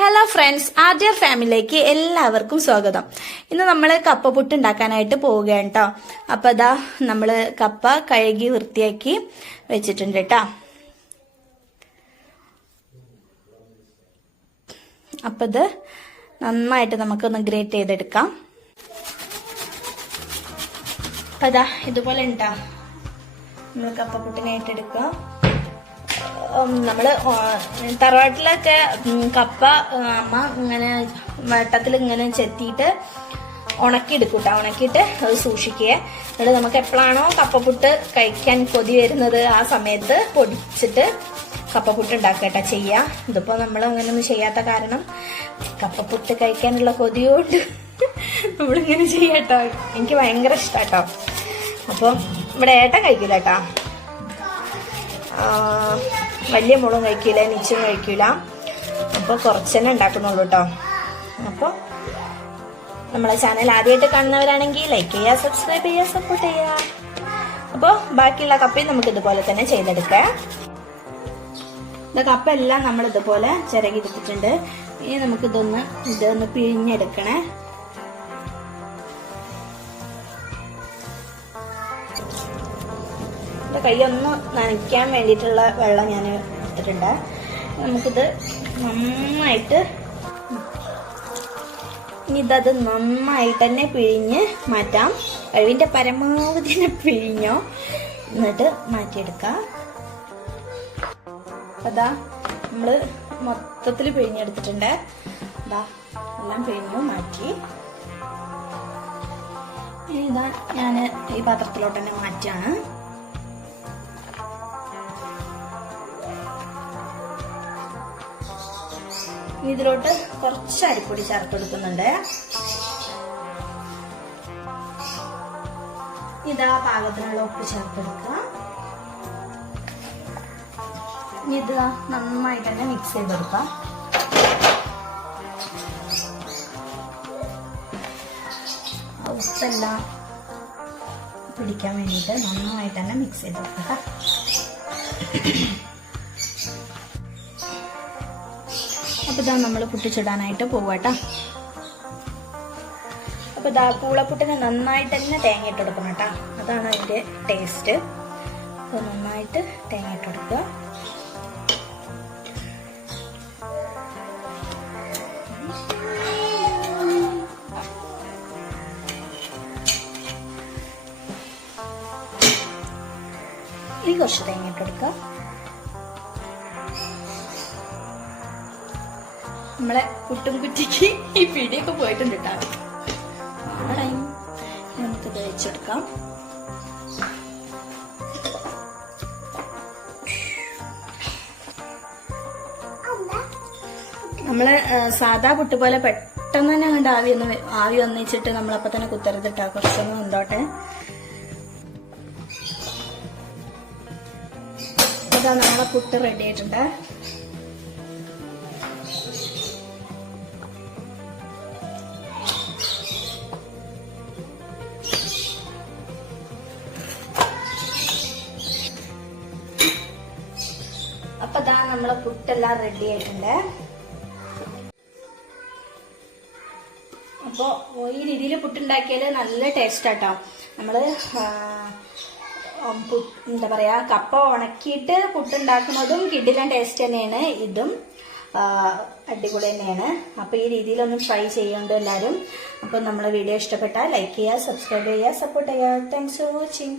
Hello friends, ആദ്യ ഫാമിലിയിലേക്ക് എല്ലാവർക്കും സ്വാഗതം. ഇന്ന് നമ്മൾ കപ്പ പുട്ട് ഉണ്ടാക്കാനായിട്ട് പോവുകയാണ് കേട്ടോ. അപ്പൊ അതാ നമ്മള് കപ്പ കഴുകി വൃത്തിയാക്കി വെച്ചിട്ടുണ്ട് കേട്ടോ. അപ്പൊ ഇത് നന്നായിട്ട് നമുക്കൊന്ന് ഗ്രേറ്റ് ചെയ്തെടുക്കാം. അപ്പൊ അതാ ഇതുപോലെ ഉണ്ടാ നമ്മൾ കപ്പ പുട്ടിനായിട്ട് എടുക്കുക. നമ്മള് തറവാട്ടിലൊക്കെ കപ്പ അമ്മ ഇങ്ങനെ വെട്ടത്തിൽ ഇങ്ങനെ ചെത്തിയിട്ട് ഉണക്കിയെടുക്കൂട്ട. ഉണക്കിയിട്ട് അത് സൂക്ഷിക്കുക. എന്നിട്ട് നമുക്ക് എപ്പോഴാണോ കപ്പപ്പുട്ട് കഴിക്കാൻ കൊതി വരുന്നത് ആ സമയത്ത് പൊടിച്ചിട്ട് കപ്പപ്പുട്ട് ഉണ്ടാക്കട്ടെ ചെയ്യാ. ഇതിപ്പോ നമ്മൾ അങ്ങനെയൊന്നും ചെയ്യാത്ത കാരണം കപ്പപ്പുട്ട് കഴിക്കാനുള്ള കൊതിയോണ്ട് നമ്മളിങ്ങനെ ചെയ്യാട്ടോ. എനിക്ക് ഭയങ്കര ഇഷ്ടാട്ടോ. അപ്പം ഇവിടെ ഏട്ടൻ കഴിക്കില്ല കേട്ടാ. വലിയ മുളകും കഴിക്കില്ല, നിച്ചും കഴിക്കില്ല. അപ്പോൾ കുറച്ചെന്നെ ഉണ്ടാക്കുന്നുള്ളൂ കേട്ടോ. അപ്പോൾ നമ്മളെ ചാനൽ ആദ്യമായിട്ട് കാണുന്നവരാണെങ്കിൽ ലൈക്ക് ചെയ്യുക, സബ്സ്ക്രൈബ് ചെയ്യുക, സപ്പോർട്ട് ചെയ്യുക. അപ്പോൾ ബാക്കിയുള്ള കപ്പയും നമുക്ക് ഇതുപോലെ തന്നെ ചെയ്തെടുക്കാം. കപ്പ എല്ലാം നമ്മൾ ഇതുപോലെ ചിരകിയെടുത്തിട്ടുണ്ട്. ഇനി നമുക്ക് ഇതൊന്ന് പിഴിഞ്ഞെടുക്കണേ. കൈയൊന്ന് നനയ്ക്കാൻ വേണ്ടിയിട്ടുള്ള വെള്ളം ഞാൻ എടുത്തിട്ടുണ്ട്. നമുക്കിത് നന്നായിട്ട് ഇതത് നന്നായിട്ട് തന്നെ പിഴിഞ്ഞ് മാറ്റാം. കഴിവിൻ്റെ പരമാവധി പിഴിഞ്ഞോ, എന്നിട്ട് മാറ്റിയെടുക്കാം. അതാ നമ്മള് മൊത്തത്തിൽ പിഴിഞ്ഞെടുത്തിട്ടുണ്ട്. അതാ എല്ലാം പിഴിഞ്ഞു മാറ്റി. ഇതാ ഞാൻ ഈ പാത്രത്തിലോട്ട് തന്നെ മാറ്റാണ്. ഇതിലോട്ട് കുറച്ച് അരിപ്പൊടി ചേർത്ത് കൊടുക്കുന്നുണ്ട്. ഇതാ പാകത്തിനുള്ള ഉപ്പ് ചേർത്തെടുക്കുക. ഇത് നന്നായിട്ട് തന്നെ മിക്സ് ചെയ്തെടുക്കാം. ഉപ്പെല്ലാം പിടിക്കാൻ വേണ്ടിയിട്ട് നന്നായിട്ട് തന്നെ മിക്സ് ചെയ്തെടുക്കാം. അപ്പൊ ഇതാ നമ്മൾ പുട്ടിച്ചിടാനായിട്ട് പോവാട്ടോ. അപ്പൊ ഇതാ പൂളപ്പുട്ടിന് നന്നായിട്ട് തന്നെ തേങ്ങ ഇട്ട് കൊടുക്കണം കേട്ടോ. അതാണ് അതിന്റെ ടേസ്റ്റ്. അപ്പൊ നന്നായിട്ട് തേങ്ങ ഇട്ട് കൊടുക്കുക. ഇനി കുറച്ച് തേങ്ങ ഇട്ട് കൊടുക്കുക. നമ്മളെ പുട്ടും കുറ്റിക്ക് ഈ പിടിയൊക്കെ പോയിട്ടുണ്ട് കേട്ടോ. നമുക്കിത് വെച്ചെടുക്കാം. നമ്മള് സാധാ പുട്ട് പോലെ പെട്ടെന്ന് തന്നെ അങ്ങോട്ട് ആവി ഒന്നിച്ചിട്ട് നമ്മളപ്പോ തന്നെ കുത്തരുതിട്ടാ. കുറച്ചൊന്നും ഉണ്ടോട്ടെ. അതാ നമ്മളെ പുട്ട് റെഡി ആയിട്ടുണ്ട്. അപ്പൊ ഇതാ നമ്മളെ പുട്ടെല്ലാം റെഡി ആയിട്ടുണ്ട്. അപ്പൊ ഈ രീതിയിൽ പുട്ടുണ്ടാക്കിയാല് നല്ല ടേസ്റ്റ് ആട്ടോ. നമ്മള് എന്താ പറയാ, കപ്പ ഉണക്കിയിട്ട് പുട്ടുണ്ടാക്കുന്നതും കിടിലൻ ടേസ്റ്റ് തന്നെയാണ്. ഇതും അടിപൊളി തന്നെയാണ്. അപ്പൊ ഈ രീതിയിലൊന്ന് ട്രൈ ചെയ്യുന്നുണ്ട് എല്ലാവരും. അപ്പൊ നമ്മളെ വീഡിയോ ഇഷ്ടപ്പെട്ടാൽ ലൈക്ക് ചെയ്യുക, സബ്സ്ക്രൈബ് ചെയ്യുക, സപ്പോർട്ട് ചെയ്യുക. Thanks for watching.